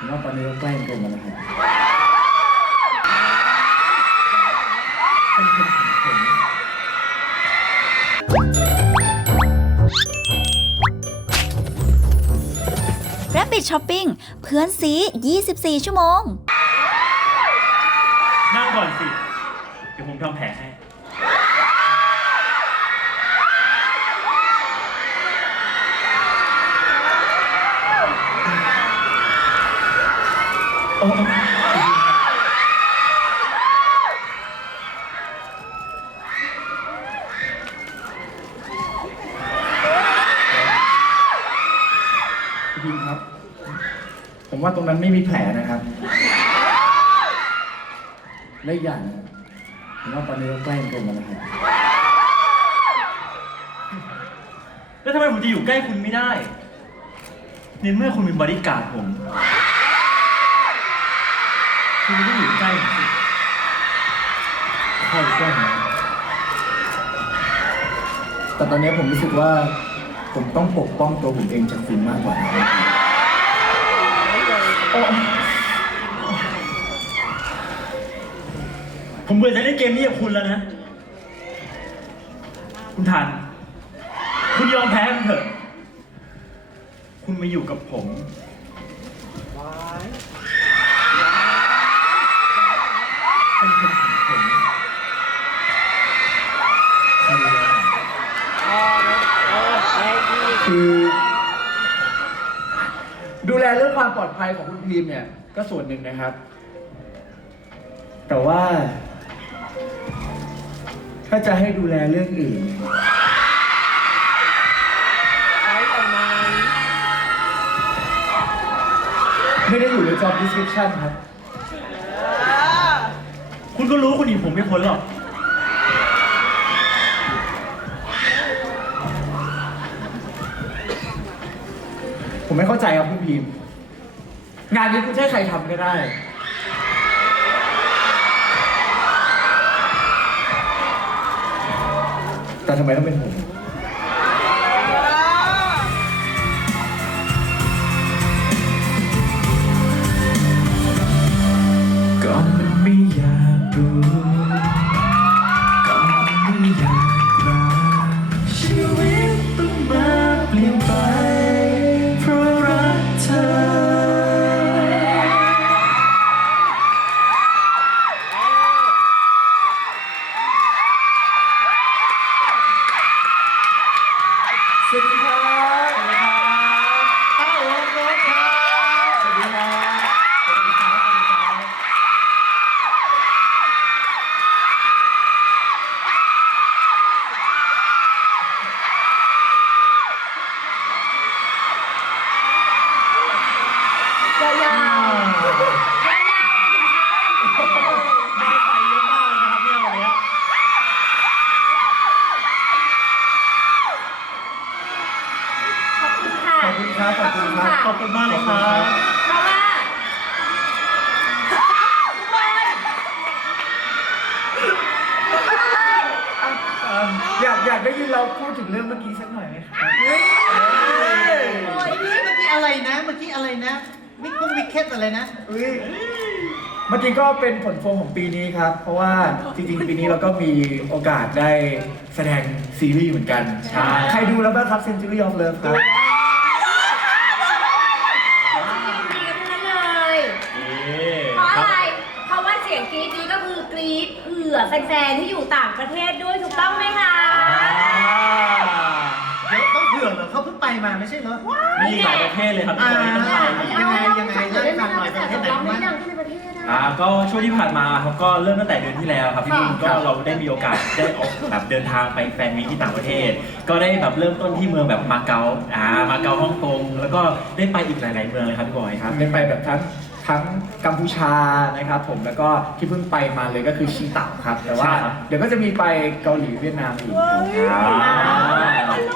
ผมว่าตอนนี้เราใกล้เกินมาแล้วครับเป็นคนของผม Rabbit Shopping เพื่อนซี 24 ชั่วโมง นั่งก่อนสิ เดี๋ยวผมทำแผลให้ โอ้พี่พิมครับ ผมว่าตรงนั้นไม่มีแผลนะครับและอีกอย่างนะครับผมว่าตอนนี้เราใกล้กินแล้วครับ แล้วทำไมผมจะอยู่ใกล้คุณไม่ได้ในเมื่อคุณเป็นบริการดผม คุณไม่ได้อยู่ใกล้ผมสิใช่ใช่ครับแต่ตอนนี้ผมรู้สึกว่าผมต้องปกป้องตัวผมเองจากฟิล์มมากกว่านะครับผมเบื่อจะเล่นเกมนี้กับคุณแล้วนะ คุณทัน คุณยอมแพ้มันเถอะ คุณมาอยู่กับผม คือ ดูแลเรื่องความปลอดภัยของคุณพีมเนี่ย ก็ส่วนหนึ่งนะครับ แต่ว่า ถ้าจะให้ดูแลเรื่องอื่น ไม่ได้อยู่ใน job description ครับ คุณก็รู้คุณหนีผมไม่พ้นหรอก ไม่เข้าใจครับคุณพีมงานนี้คุณใช้ใครทำก็ได้ แต่ทำไมต้องเป็นผม ก็มันไม่อยากรู้ ได้ไปเยอะมากเลยนะครับเนี่ยวันเนี้ยขอบคุณค่ะขอบคุณครับขอบคุณครับขอบคุณมากเลยครับ เพราะว่าอยากอยากได้ยินเราพูดถึงเรื่องเมื่อกี้สักหน่อยไหมครับโอ้ยเมื่อกี้อะไรนะ เมื่อกี้อะไรนะ มิกกุ้งมิกเคสอะไรนะ อุ้ยเมื่อกี้ก็เป็นผลพวงของปีนี้ครับ เพราะว่าจริงๆ ปีนี้เราก็มีโอกาสได้แสดงซีรีส์เหมือนกัน ใช่ ใครดูแล้วบ้างครับ Century of Love ครับ ดีกันทั้งนั้นเลยเอ๊ะเพราะคอะบไร เพราะว่าเสียงกรี๊ดนี้ก็คือกรี๊ดเผื่อแฟนๆที่อยู่ต่างประเทศด้วยถูกต้องไหม มาไม่ใช่เหรอมีหลายประเทศเลยครับที่เราต้องไปยังไงยังไงเล่าให้ฟังหน่อยประเทศไหนบ้างดังที่ในประเทศอ่าอะก็ช่วงที่ผ่านมาครับก็เริ่มตั้งแต่เดือนที่แล้วครับพี่นุ่นก็ครับเราได้มีโอกาสได้ออกแบบเดินทางไปแฟนมีตที่ต่างประเทศ ก็ได้แบบเริ่มต้นที่เมืองแบบมาเก๊าอ่ามาเก๊าฮ่องกงแล้วก็ได้ไปอีกหลาย ๆ เมืองเลยครับพี่บอยครับ ได้ไปแบบทั้ง ทั้งกัมพูชานะครับผมแล้วก็ที่เพิ่งไปมาเลยก็คือชีเต่าครับ แต่ว่า ใช่ครับ เดี๋ยวก็จะมีไปเกาหลีเวียดนามอีกครับอ่า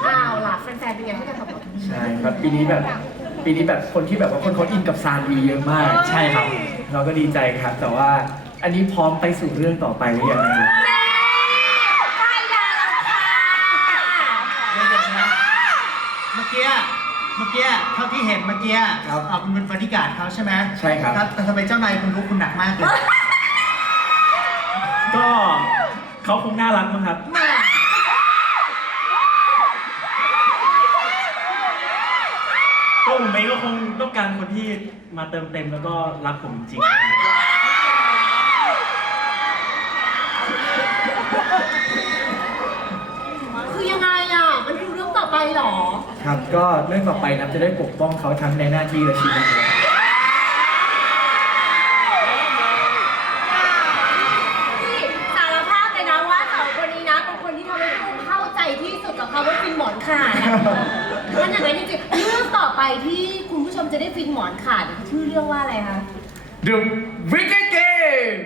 อ้าวล่ะแฟนๆเป็นไงให้การตอบรับใช่ครับปีนี้แบบปีนี้แบบคนที่แบบว่าคนเขาอินกับซานวีเยอะมาก ใช่ครับ เราก็ดีใจครับ แต่ว่าอันนี้พร้อมไปสู่เรื่องต่อไปหรือยังนะครับ เดี๋ยวๆนะเมื่อกี้เมื่อกี้เท่าที่เห็นเมื่อกี้ครับอ่าคุณเป็นบริการดเขาใช่ไหมใช่ครับ แต่ทำไมเจ้านายคุณรู้คุณหนักมากเลยก็เขาคงน่ารักมั้งครับ ก็ผมเองก็คงต้องการคนที่มาเติมเต็มแล้วก็รักผมจริงๆคือยังไงอะ หรอ ครับก็เรื่องต่อไปนับจะได้ปกป้องเขาทั้งในหน้าที่และชีวิตที่สารภาพเลยนะว่าสาวคนนี้นะเป็นคนที่ทำให้ลูกเข้าใจที่สุดกับคำว่าฟินหมอนขาดนะมันอย่างนั้นจริงๆเรื่องต่อไปที่คุณผู้ชมจะได้ฟินหมอนขาดเนี่ยชื่อเรื่องว่าอะไรคะ The Wicked Game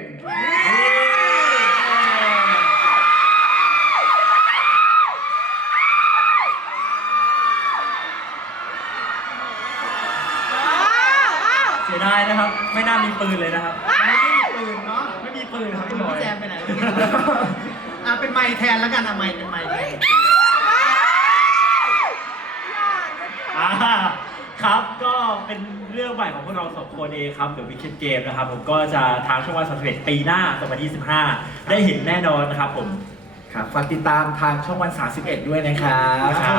สียดายนะครับ ไม่น่ามีปืนเลยนะครับ ไม่มีปืนเนาะไม่มีปืนครับคุพี่ณบอยพี่แจมไปไหนอะเป็นไมค์แทนแล้วกันอะไมค์เป็นไมค์แทนอ่าครับก็เป็นเรื่องใหม่ของพวกเราสองคนเองครับ The Wicked Game นะครับผมก็จะทางช่องวัน31ปีหน้า2025 ได้เห็นแน่นอนนะครับผม ครับฝากติดตามทางช่องวัน 31 ด้วยนะครับครับครับขอบคุณครับสวัสดีครับ